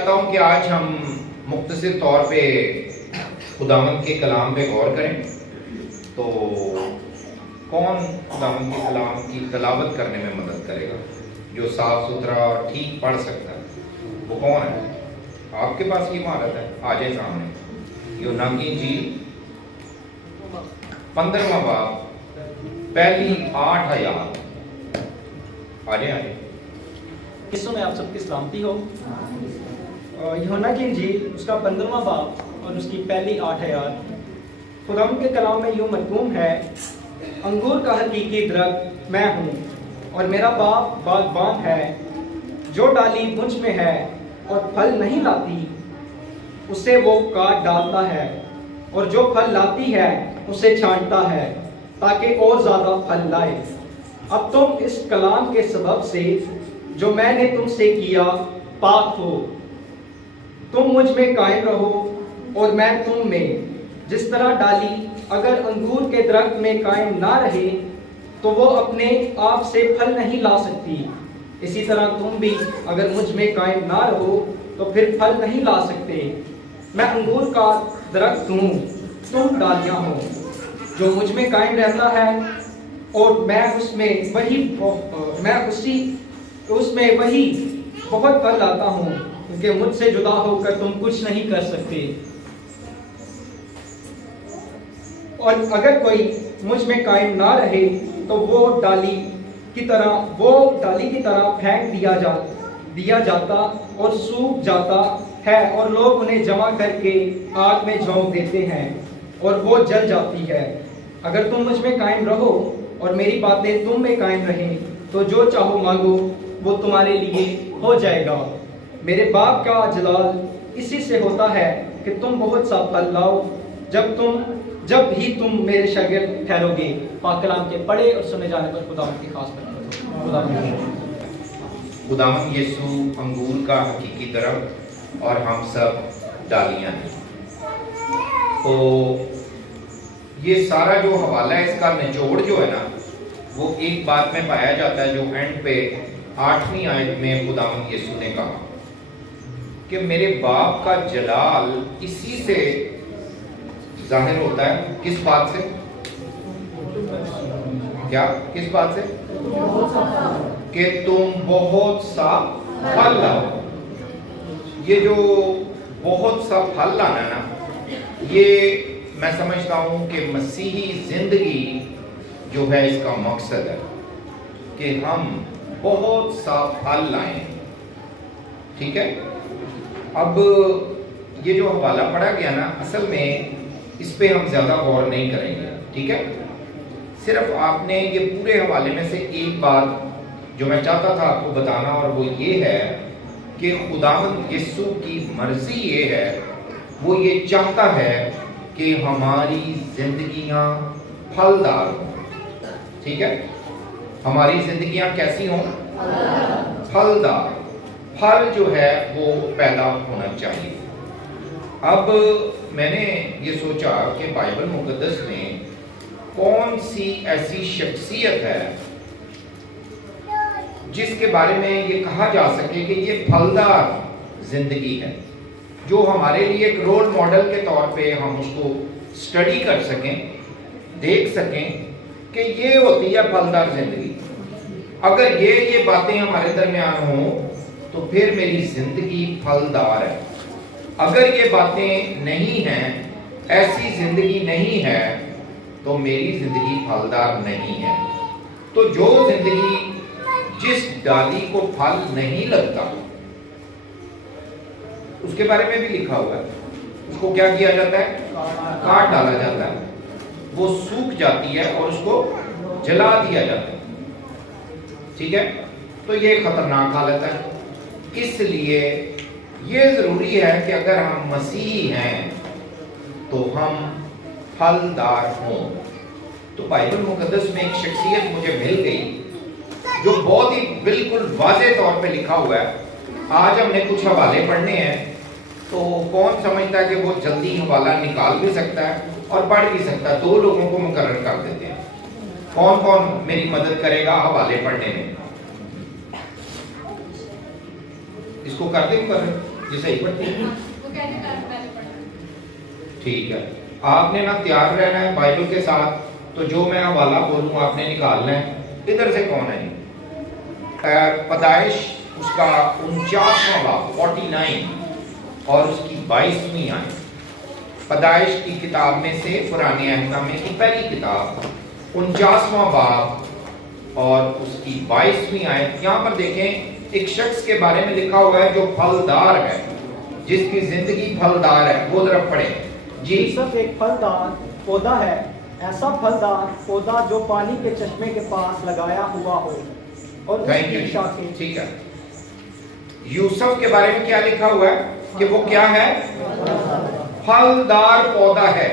چاہتا ہوں کہ آج ہم مختصر طور پہ خداوند کے کلام پہ غور کریں. تو کون خداوند کے کلام کی تلاوت کرنے میں مدد کرے گا؟ جو صاف ستھرا اور ٹھیک پڑھ سکتا ہے وہ کون ہے؟ آپ کے پاس یہ مہارت ہے؟ آ جائے سامنے. یونان کی انجیل 15واں باب پہلی 8 آیات. آ جائیں. حصوں میں آپ سب کی سلامتی ہو. یوحنا کی انجیل اس کا 15واں باب اور اس کی پہلی 8 آیات. خداوند کے کلام میں یوں مرقوم ہے: انگور کا حقیقی درخت میں ہوں اور میرا باپ باغبان ہے. جو ڈالی مجھ میں ہے اور پھل نہیں لاتی اسے وہ کاٹ ڈالتا ہے، اور جو پھل لاتی ہے اسے چھانٹتا ہے تاکہ اور زیادہ پھل لائے. اب تم اس کلام کے سبب سے جو میں نے تم سے کیا پاک ہو. تم مجھ میں قائم رہو اور میں تم میں. جس طرح ڈالی اگر انگور کے درخت میں قائم نہ رہے تو وہ اپنے آپ سے پھل نہیں لا سکتی، اسی طرح تم بھی اگر مجھ میں قائم نہ رہو تو پھر پھل نہیں لا سکتے. میں انگور کا درخت ہوں، تم ڈالیاں ہو. جو مجھ میں قائم رہتا ہے اور میں اس میں وہی بہت پھل لاتا ہوں، کیونکہ مجھ سے جدا ہو کر تم کچھ نہیں کر سکتے. اور اگر کوئی مجھ میں قائم نہ رہے تو وہ ڈالی کی طرح پھینک دیا جاتا اور سوکھ جاتا ہے، اور لوگ انہیں جمع کر کے آگ میں جھونک دیتے ہیں اور وہ جل جاتی ہے. اگر تم مجھ میں قائم رہو اور میری باتیں تم میں قائم رہیں تو جو چاہو مانگو وہ تمہارے لیے ہو جائے گا. میرے باپ کا جلال اسی سے ہوتا ہے کہ تم بہت سا پھل لاؤ، جب بھی تم میرے شاگرد ٹھہرو گے. پاک کلام کے پڑھے اور سنے جانے پر خداوند کی خاص برکت. خداوند یسوع انگور کا حقیقی درخت اور ہم سب ڈالیاں ہیں. تو یہ سارا جو حوالہ ہے، اس کا نچوڑ جو ہے نا، وہ ایک بات میں پایا جاتا ہے جو اینڈ پہ 8ویں آیت میں خداوند یسوع نے کہا کہ میرے باپ کا جلال اسی سے ظاہر ہوتا ہے. کس بات سے؟ کیا کس بات سے؟ کہ تم بہت سا پھل لاؤ. یہ جو بہت سا پھل لانا نا، یہ میں سمجھتا ہوں کہ مسیحی زندگی جو ہے اس کا مقصد ہے کہ ہم بہت سا پھل لائیں. ٹھیک ہے. اب یہ جو حوالہ پڑھا گیا نا، اصل میں اس پہ ہم زیادہ غور نہیں کریں گے. ٹھیک ہے. صرف آپ نے یہ پورے حوالے میں سے ایک بات جو میں چاہتا تھا آپ کو بتانا، اور وہ یہ ہے کہ خداوند یسوع کی مرضی یہ ہے، وہ یہ چاہتا ہے کہ ہماری زندگیاں پھلدار ہوں. ٹھیک ہے. ہماری زندگیاں کیسی ہوں؟ پھلدار. پھل جو ہے وہ پیدا ہونا چاہیے. اب میں نے یہ سوچا کہ بائبل مقدس میں کون سی ایسی شخصیت ہے جس کے بارے میں یہ کہا جا سکے کہ یہ پھلدار زندگی ہے، جو ہمارے لیے ایک رول ماڈل کے طور پہ ہم اس کو سٹڈی کر سکیں، دیکھ سکیں کہ یہ ہوتی ہے پھلدار زندگی. اگر یہ باتیں ہمارے درمیان ہوں تو پھر میری زندگی پھلدار ہے. اگر یہ باتیں نہیں ہیں، ایسی زندگی نہیں ہے، تو میری زندگی پھلدار نہیں ہے. تو جو زندگی جس ڈالی کو پھل نہیں لگتا، اس کے بارے میں بھی لکھا ہوا ہے، اس کو کیا کیا جاتا ہے؟ کاٹ ڈالا جاتا ہے. وہ سوکھ جاتی ہے اور اس کو جلا دیا جاتا ہے. ٹھیک ہے. تو یہ خطرناک حالت ہے. اس لیے یہ ضروری ہے کہ اگر ہم مسیحی ہیں تو ہم پھلدار ہوں. تو بائبل مقدس میں ایک شخصیت مجھے مل گئی جو بہت ہی بالکل واضح طور پہ لکھا ہوا ہے. آج ہم نے کچھ حوالے پڑھنے ہیں، تو کون سمجھتا ہے کہ وہ جلدی حوالہ نکال بھی سکتا ہے اور پڑھ بھی سکتا ہے؟ 2 لوگوں کو مقرر کر دیتے ہیں. کون کون میری مدد کرے گا حوالے پڑھنے میں؟ اس کو کر دیں مقرر. ये सही पढ़ती है? ठीक है, आपने ना तैयार रहना है बाइबल के साथ। तो जो मैं हवाला बोलूँ आपने निकालना है। इधर से कौन है? पैदाइश उसका 49वां बाब 49 और उसकी 22वीं आयत। पैदाइश की किताब में से पुराने अहदनामे की पहली किताब 49वां बाब और उसकी 22वीं आयत। यहाँ पर देखें, एक शख्स के बारे में लिखा हुआ है जो फलदार है, जिसकी जिंदगी फलदार है। वो जरा पढ़े जी। यूसुफ एक फलदार पौधा है, ऐसा फलदार पौधा जो पानी के चश्मे के पास लगाया हुआ हो और उसकी शाखें। ठीक है, यूसुफ के बारे में क्या लिखा हुआ है कि वो क्या है? फलदार पौधा है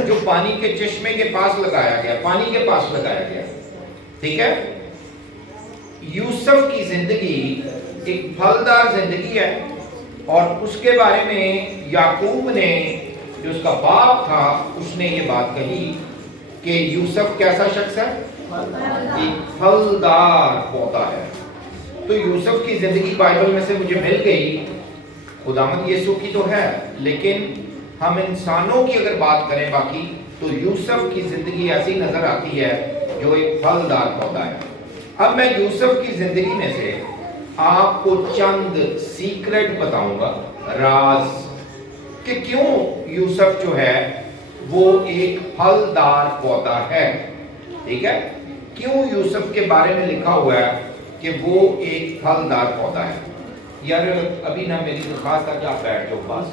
जो पानी के चश्मे के पास लगाया गया, पानी के पास लगाया गया। ठीक है, यूसुफ की जिंदगी एक फलदार जिंदगी है और उसके बारे में याकूब ने, जो उसका बाप था, उसने ये बात कही कि यूसुफ कैसा शख्स है? एक फलदार पौधा है। तो यूसुफ की जिंदगी बाइबल में से मुझे मिल गई। खुदावंद यीशु की तो है, लेकिन हम इंसानों की अगर बात करें बाकी, तो यूसुफ की जिंदगी ऐसी नजर आती है जो एक फलदार पौधा है। अब मैं यूसुफ की जिंदगी में से आपको चंद सीक्रेट बताऊंगा, राज, कि क्यों यूसुफ जो है वो एक फलदार पौधा है। ठीक है, क्यों यूसुफ के बारे में लिखा हुआ है कि वो एक फलदार पौधा है। यार अभी ना मेरी दरख्वास्त है कि आप बैठ जाओ बस,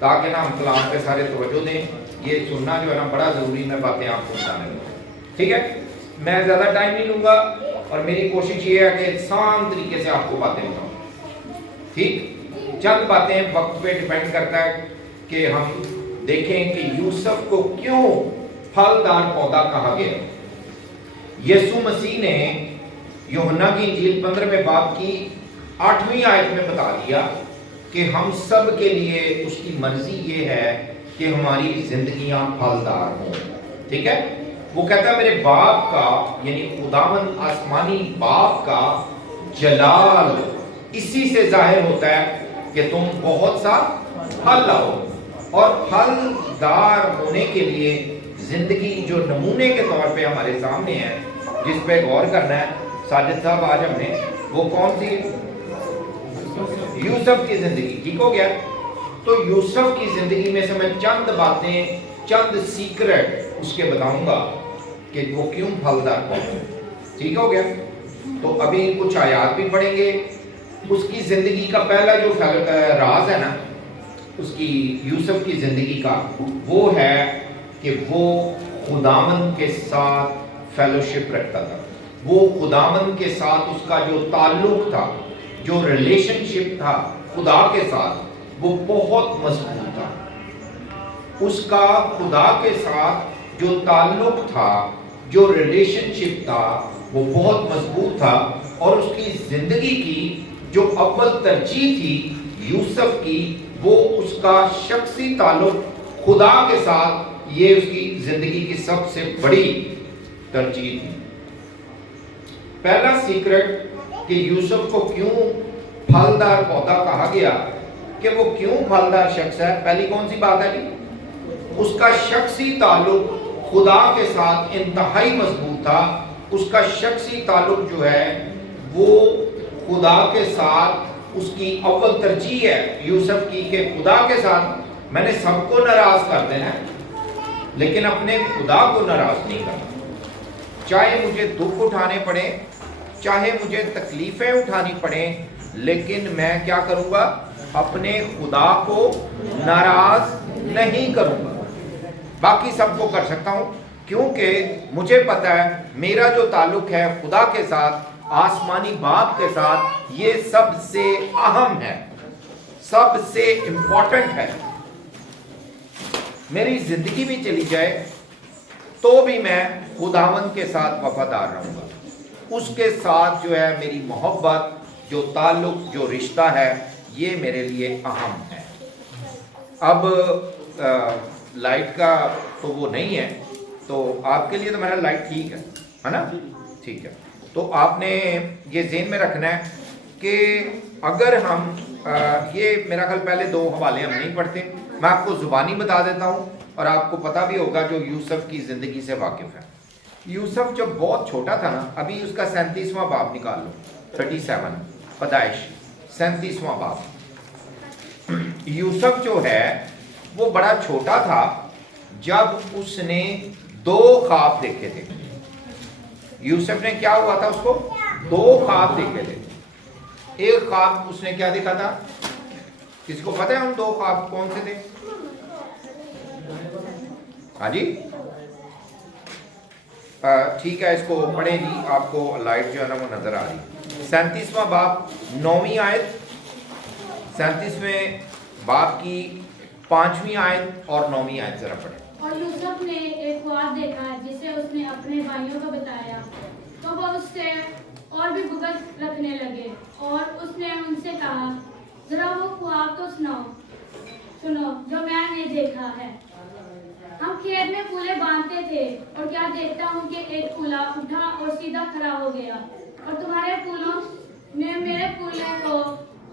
ताकि ना हम कलाम पे सारे तवज्जो दें। ये सुनना जो है ना बड़ा जरूरी, मैं बातें आपको बताने लूँगा। ठीक है, मैं ज्यादा टाइम नहीं लूंगा और मेरी कोशिश ये है कि आसान तरीके से आपको बातें बताऊं। ठीक, चंद बातें वक्त पे डिपेंड करता है कि हम देखें कि यूसुफ को क्यों फलदार पौधा कहा गया। यीशु मसीह ने यूहन्ना की इंजील 15वें बाब की 8वीं आयत में बता दिया कि हम सब के लिए उसकी मर्जी ये है कि हमारी जिंदगियां फलदार हों। ठीक है, वो कहता है मेरे बाप का, यानी खुदावंद आसमानी बाप का जलाल इसी से जाहिर होता है कि तुम बहुत सा फल लाओ। और फलदार होने के लिए जिंदगी जो नमूने के तौर पे हमारे सामने है, जिस पे गौर करना है साजिद साहब आज हमने, वो कौन सी? यूसुफ की जिंदगी। ठीक हो गया। तो यूसुफ की जिंदगी में से मैं चंद बातें, चंद सीक्रेट उसके बताऊंगा कि वो क्यों फलदार पौधा। ठीक हो गया। तो अभी कुछ आयात भी पढ़ेंगे। उसकी जिंदगी का पहला जो राज है ना उसकी, यूसुफ की जिंदगी का, वो है कि वो खुदावंद के साथ फेलोशिप रखता था। वो खुदावंद के साथ उसका जो ताल्लुक था, जो रिलेशनशिप था खुदा के साथ, वो बहुत मजबूत था। उसका खुदा के साथ जो ताल्लुक था, जो रिलेशनशिप था, वो बहुत मजबूत था। और उसकी जिंदगी की जो अव्वल तरजीह थी यूसुफ की, वो उसका शख्सी ताल्लुक खुदा के साथ, ये उसकी जिंदगी की सबसे बड़ी तरजीह थी। पहला सीक्रेट कि यूसुफ को क्यों फलदार पौधा कहा गया, कि वो क्यों फलदार शख्स है। पहली कौन सी बात है जी? उसका शख्सी ताल्लुक खुदा के साथ इंतहाई मजबूत था। उसका शख्सी ताल्लुक जो है वो खुदा के साथ, उसकी अव्वल तरजीह है यूसुफ की कि खुदा के साथ मैंने सबको नाराज कर देना है, लेकिन अपने खुदा को नाराज नहीं करना। चाहे मुझे दुख उठाने पड़े, चाहे मुझे तकलीफें उठानी पड़े, लेकिन मैं क्या करूंगा? अपने खुदा को नाराज नहीं करूंगा। बाकी सबको कर सकता हूं, क्योंकि मुझे पता है मेरा जो ताल्लुक है खुदा के साथ, आसमानी बाप के साथ, ये सबसे अहम है, सबसे इंपॉर्टेंट है। मेरी जिंदगी भी चली जाए तो भी मैं खुदावंद के साथ वफादार रहूंगा। उसके साथ जो है मेरी मोहब्बत, जो ताल्लुक, जो रिश्ता है, ये मेरे लिए अहम है। अब लाइट का तो वो नहीं है, तो आपके लिए तो मेरा लाइट ठीक है ना? ठीक है। तो आपने ये ज़हन में रखना है कि अगर हम ये मेरा ख्याल पहले दो हवाले हम नहीं पढ़ते, मैं आपको ज़ुबानी बता देता हूँ और आपको पता भी होगा जो यूसुफ की ज़िंदगी से वाकिफ़ है। यूसुफ जब बहुत छोटा था ना, अभी उसका 37वां बाब निकाल लो, 37 पैदाइश 37वां बाब। यूसुफ जो है वो बड़ा छोटा था जब उसने 2 ख्वाब देखे थे। यूसुफ ने क्या हुआ था, उसको 2 ख्वाब देखे थे। एक ख्वाब उसने क्या देखा था, किसको पता है उन 2 ख्वाब कौन से थे? हाँ जी, ठीक है, इसको पढ़े जी, आपको लाइट जो है ना वो नजर आ रही। 37वां बाब 9वीं आयत, 37वें बाब की 5वीं आयत और 9वीं आयत जरा पढ़े। और यूसुफ ने एक ख्वाब देखा जिसे उसने अपने भाइयों को बताया, तो वह उससे और भी बुग़्ज़ रखने लगे और उसने उनसे कहा, जरा वो ख्वाब तो सुनो जो मैंने देखा है। हम खेत में फूले बांधते थे और क्या देखता हूँ कि एक फूला उठा और सीधा खड़ा हो गया और तुम्हारे फूलों ने मेरे फूले को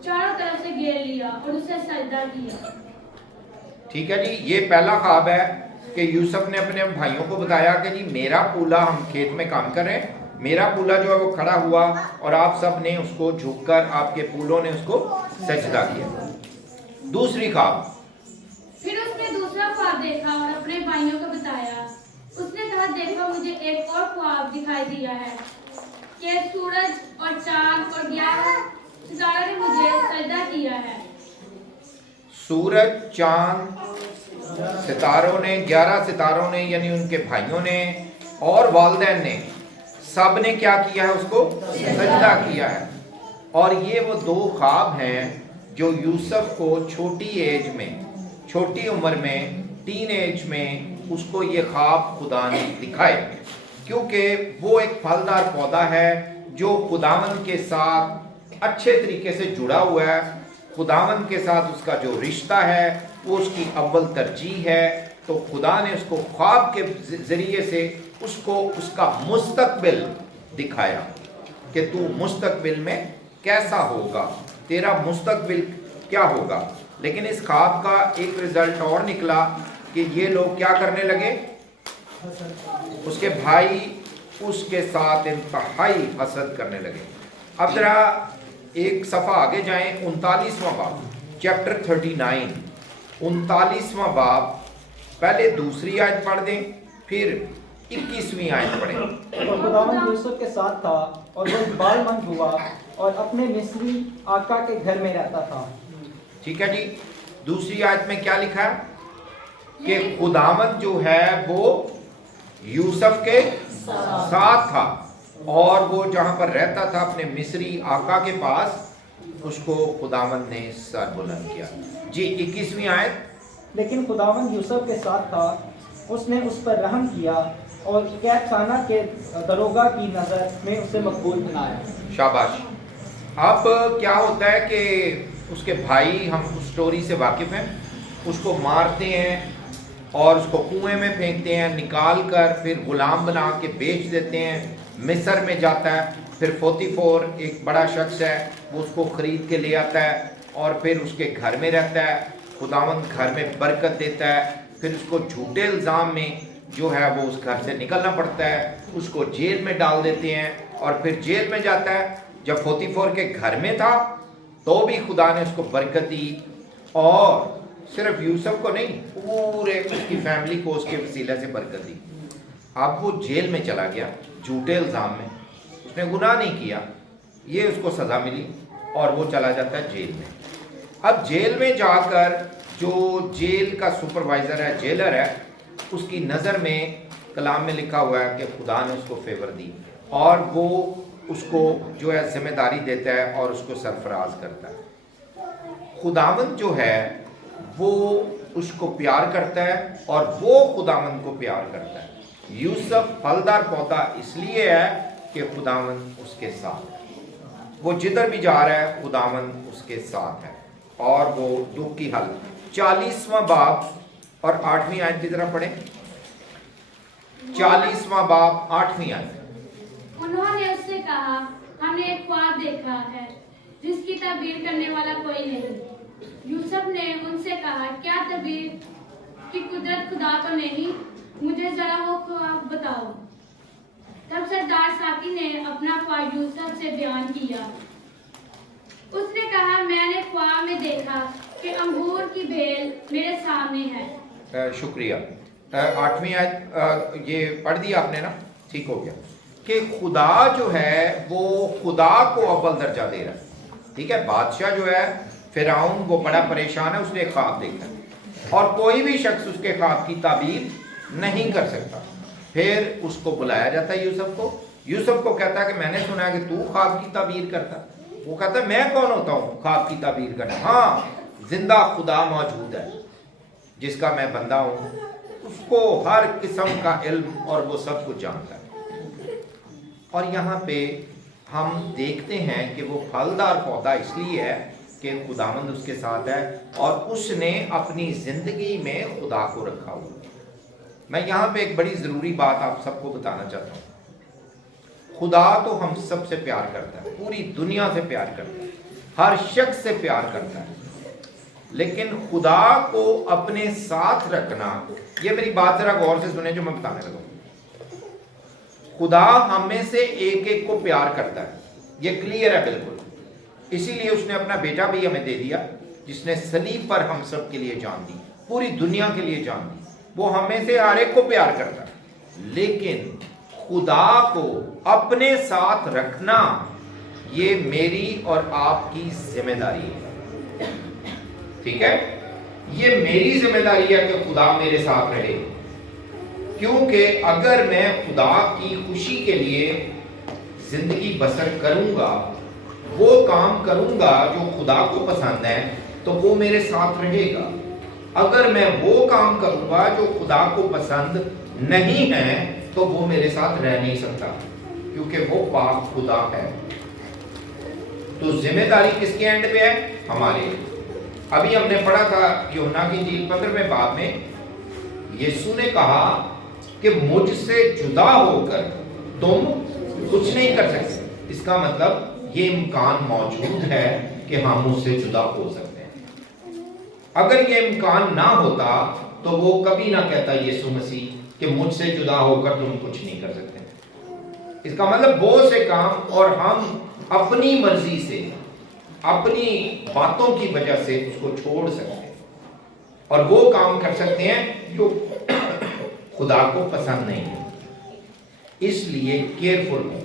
चारों तरफ से घेर लिया और उसे सजदा किया। ठीक है जी, ये पहला ख्वाब है कि यूसुफ ने अपने भाइयों को बताया कि जी मेरा पूला, हम खेत में काम कर रहे हैं, मेरा पूला जो है वो खड़ा हुआ और आप सब ने उसको झुककर, आपके पूलों ने उसको सजदा किया। दूसरी ख्वाब, फिर उसने दूसरा ख्वाब देखा और अपने भाइयों को बताया। उसने कहा, देखो मुझे एक और ख्वाब दिखाई दिया है कि सूरज और चांद और 11 सितारों ने मुझे सजदा किया है। सूरज, चांद, सितारों ने, 11 सितारों ने, यानी उनके भाइयों ने और वालिदैन ने, सब ने क्या किया है, उसको सजदा किया है। और ये वो 2 ख्वाब हैं जो यूसुफ को छोटी एज में, छोटी उम्र में, टीन एज में उसको ये ख्वाब खुदा ने दिखाए, क्योंकि वो एक फलदार पौधा है जो खुदावंद के साथ अच्छे तरीके से जुड़ा हुआ है। खुदावंद के साथ उसका जो रिश्ता है वो उसकी अव्वल तरजीह है। तो खुदा ने उसको ख्वाब के ज़रिए से उसको उसका मुस्तकबिल दिखाया कि तू मुस्तकबिल में कैसा होगा, तेरा मुस्तकबिल क्या होगा। लेकिन इस ख्वाब का एक रिजल्ट और निकला कि ये लोग क्या करने लगे, उसके भाई उसके साथ इंतहाई हसद करने लगे। अब जरा एक सफ़ा आगे जाएं, 39वां बाब, चैप्टर 39, 39वां बाब, पहले दूसरी आयत पढ़ दें, फिर 21वीं आयत पढ़ें। और खुदावंद यूसुफ के साथ था और वो बालमंद हुआ और अपने मिस्री आका के घर में रहता था। ठीक है जी, दूसरी आयत में क्या लिखा है कि खुदावंद जो है वो यूसुफ के साथ था और वो जहां पर रहता था अपने मिस्री आका के पास, उसको खुदावंद ने सर बुलंद किया। जी 21वीं आयत, लेकिन खुदावंद यूसुफ के साथ था, उसने उस पर रहम किया और कैद खाना के दरोगा की नज़र में उसे मकबूल बनाया। शाबाश। अब क्या होता है कि उसके भाई, हम उस स्टोरी से वाकिफ़ हैं, उसको मारते हैं और उसको कुएं में फेंकते हैं, निकाल कर फिर गुलाम बना के बेच देते हैं। मिस्र में जाता है, फिर फोतीफोर एक बड़ा शख्स है, वो उसको ख़रीद के ले आता है और फिर उसके घर में रहता है। खुदावंद घर में बरकत देता है, फिर उसको झूठे इल्ज़ाम में जो है वो उस घर से निकलना पड़ता है, उसको जेल में डाल देते हैं और फिर जेल में जाता है। जब फोतीफोर के घर में था तो भी खुदा ने उसको बरकत दी और सिर्फ यूसुफ को नहीं, पूरे उसकी फैमिली को उसके वसीले से बरकत दी। अब वो जेल में चला गया झूठे इल्ज़ाम में, उसने गुनाह नहीं किया, ये उसको सज़ा मिली और वो चला जाता है जेल में। अब जेल में जाकर जो जेल का सुपरवाइज़र है, जेलर है, उसकी नज़र में कलाम में लिखा हुआ है कि खुदा ने उसको फेवर दी और वो उसको जो है जिम्मेदारी देता है और उसको सरफराज करता है। खुदावंद जो है वो उसको प्यार करता है और वो खुदावंद को प्यार करता है। यूसुफ फलदार पौधा इसलिए है कि खुदावंद उसके साथ है, वो जिधर भी जा रहा है खुदावंद उसके साथ है और वो दुख की हालत। 40वां बाब और 8वीं आयत की तरफ पढ़ें। 40वां बाब 8वीं आयत। उन्होंने उससे कहा, हमने एक ख्वाब देखा है जिसकी तबीर करने वाला कोई नहीं। यूसुफ ने उनसे कहा, क्या तबीर की कुदरत खुदा तो नहीं? मुझे जरा वो ख्वाब बताओ। तब सरदार साकी ने अपना ख्वाब यूसुफ से बयान किया। उसने कहा, मैंने ख्वाब में देखा कि अंगूर की बेल मेरे सामने है। शुक्रिया। 8वीं आयत ये पढ़ दिया आपने ना, ठीक हो गया कि खुदा जो है वो खुदा को अव्वल दर्जा दे रहा है। ठीक है, बादशाह जो है फिरौन वो बड़ा परेशान है, उसने एक ख्वाब देखा और कोई भी शख्स उसके ख्वाब की ताबीर नहीं कर सकता। फिर उसको बुलाया जाता है यूसुफ को। यूसुफ को कहता है कि मैंने सुना है कि तू ख्वाब की ताबीर करता। वो कहता है मैं कौन होता हूँ ख्वाब की ताबीर करना? हाँ, जिंदा खुदा मौजूद है जिसका मैं बंदा हूँ, उसको हर किस्म का इल्म और वो सब कुछ जानता है। और यहाँ पे हम देखते हैं कि वो फलदार पौधा इसलिए है कि खुदावंद उसके साथ है और उसने अपनी जिंदगी में खुदा को रखा हुआ। मैं यहाँ पे एक बड़ी ज़रूरी बात आप सबको बताना चाहता हूँ। खुदा तो हम सब से प्यार करता है, पूरी दुनिया से प्यार करता है, हर शख्स से प्यार करता है, लेकिन खुदा को अपने साथ रखना, ये मेरी बात जरा गौर से सुने जो मैं बताने लगा। खुदा हमें से एक एक को प्यार करता है, ये क्लियर है बिल्कुल। इसीलिए उसने अपना बेटा भी हमें दे दिया, जिसने सलीब पर हम सब के लिए जान दी, पूरी दुनिया के लिए जान दी। वो हमें से हर एक को प्यार करता है, लेकिन खुदा को अपने साथ रखना ये मेरी और आपकी जिम्मेदारी है। ठीक है, ये मेरी जिम्मेदारी है कि खुदा मेरे साथ रहे, क्योंकि अगर मैं खुदा की खुशी के लिए जिंदगी बसर करूंगा, वो काम करूंगा जो खुदा को पसंद है, तो वो मेरे साथ रहेगा। अगर मैं वो काम करूंगा जो खुदा को पसंद नहीं है, तो वो मेरे साथ रह नहीं सकता, क्योंकि वो पाक खुदा है। तो जिम्मेदारी किसके एंड पे है? हमारे। अभी हमने पढ़ा था यूहन्ना की इंजील 15वें बाब में, यीशु ने कहा कि मुझसे जुदा होकर तुम कुछ नहीं कर सकते। इसका मतलब ये इम्कान मौजूद है कि हम उससे जुदा हो सकते हैं। अगर ये इम्कान ना होता तो वो कभी ना कहता यीशु मसीह कि मुझसे जुदा होकर तुम कुछ नहीं कर सकते। इसका मतलब बहुत से काम और हम अपनी मर्जी से, अपनी बातों की वजह से उसको छोड़ सकते हैं और वो काम कर सकते हैं जो खुदा को पसंद नहीं है। इसलिए केयरफुल हो,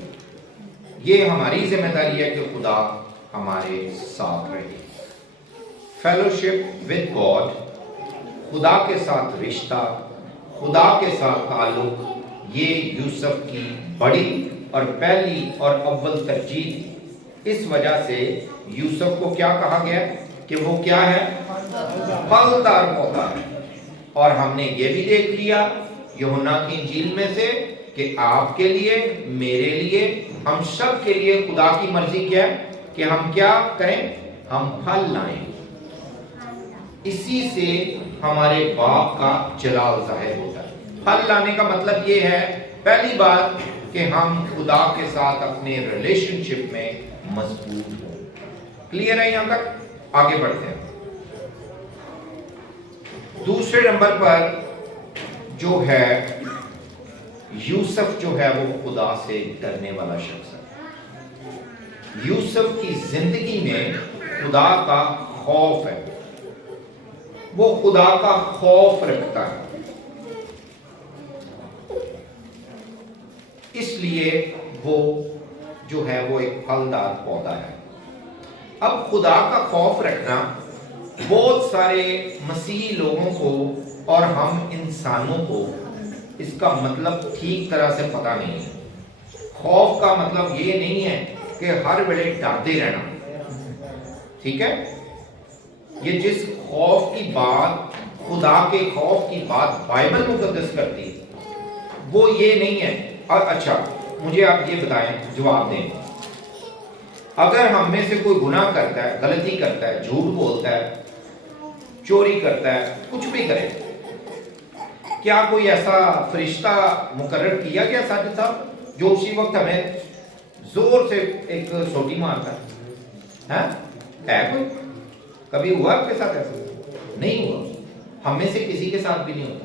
ये हमारी जिम्मेदारी है कि खुदा हमारे साथ रहे। फेलोशिप विद गॉड, खुदा के साथ रिश्ता, खुदा के साथ ताल्लुक, ये यूसुफ की बड़ी और पहली और अव्वल तरजीह थी। इस वजह से यूसुफ को क्या कहा गया कि वो क्या है? फलदार पौधा है। और हमने ये भी देख लिया यूहन्ना की इंजील में से कि आपके लिए, मेरे लिए, हम सब के लिए खुदा की मर्जी क्या है कि हम क्या करें? हम फल लाएं। इसी से हमारे बाप का जलाल जाहिर होता है। फल लाने का मतलब ये है, पहली बात कि हम खुदा के साथ अपने रिलेशनशिप में मजबूत हो। क्लियर है? यहां तक आगे बढ़ते हैं। दूसरे नंबर पर जो है यूसुफ जो है वो खुदा से डरने वाला शख्स है। यूसुफ की जिंदगी में खुदा का खौफ है, वो खुदा का खौफ रखता है, इसलिए वो जो है वो एक फलदार पौधा है। अब खुदा का खौफ रखना बहुत सारे मसीही लोगों को और हम इंसानों को इसका मतलब ठीक तरह से पता नहीं है। खौफ का मतलब ये नहीं है कि हर वेले डरते रहना, ठीक है? ये जिस खौफ की बात, खुदा के खौफ की बात बाइबल मुकद्दस करती है, वो ये नहीं है। और अच्छा, मुझे आप ये बताएं, जवाब दें, अगर हम में से कोई गुनाह करता है, गलती करता है, झूठ बोलता है, चोरी करता है, कुछ भी करे, क्या कोई ऐसा फरिश्ता मुकर्रर किया गया साजिद साहब जो उसी वक्त हमें जोर से एक सोटी मारता है? है कोई? कभी हुआ आपके साथ ऐसा? नहीं हुआ, हम में से किसी के साथ भी नहीं होता।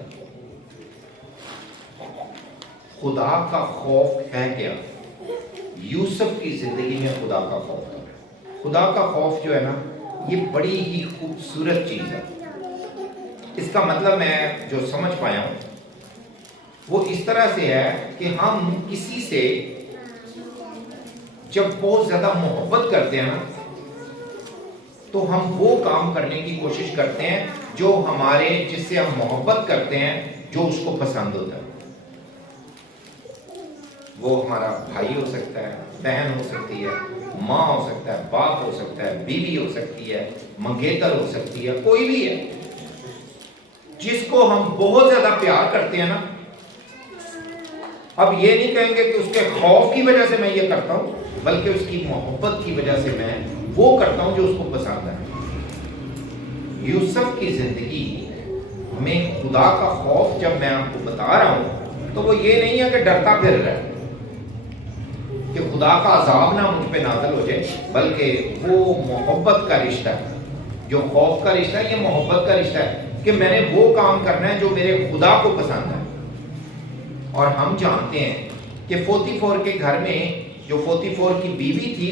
खुदा का खौफ है क्या? यूसुफ की जिंदगी में खुदा का खौफ था। खुदा का खौफ जो है ना, ये बड़ी ही खूबसूरत चीज है। इसका मतलब मैं जो समझ पाया हूं वो इस तरह से है कि हम किसी से जब बहुत ज्यादा मोहब्बत करते हैं ना, तो हम वो काम करने की कोशिश करते हैं जो हमारे, जिससे हम मोहब्बत करते हैं, जो उसको पसंद होता है। वो हमारा भाई हो सकता है, बहन हो सकती है, माँ हो सकता है, बाप हो सकता है, बीवी हो सकती है, मंगेतर हो सकती है, कोई भी है जिसको हम बहुत ज्यादा प्यार करते हैं ना। अब ये नहीं कहेंगे कि उसके खौफ की वजह से मैं ये करता हूं, बल्कि उसकी मोहब्बत की वजह से मैं वो करता हूं जो उसको पसंद है। यूसुफ की जिंदगी में खुदा का खौफ जब मैं आपको बता रहा हूं, तो वो ये नहीं है कि डरता फिर रहा है कि खुदा का अजाब ना मुझ पे नाज़िल हो जाए, बल्कि वो मोहब्बत का रिश्ता है। जो खौफ का रिश्ता है, ये मोहब्बत का रिश्ता है कि मैंने वो काम करना है जो मेरे खुदा को पसंद है। और हम जानते हैं कि 44 के घर में जो 44 की बीवी थी,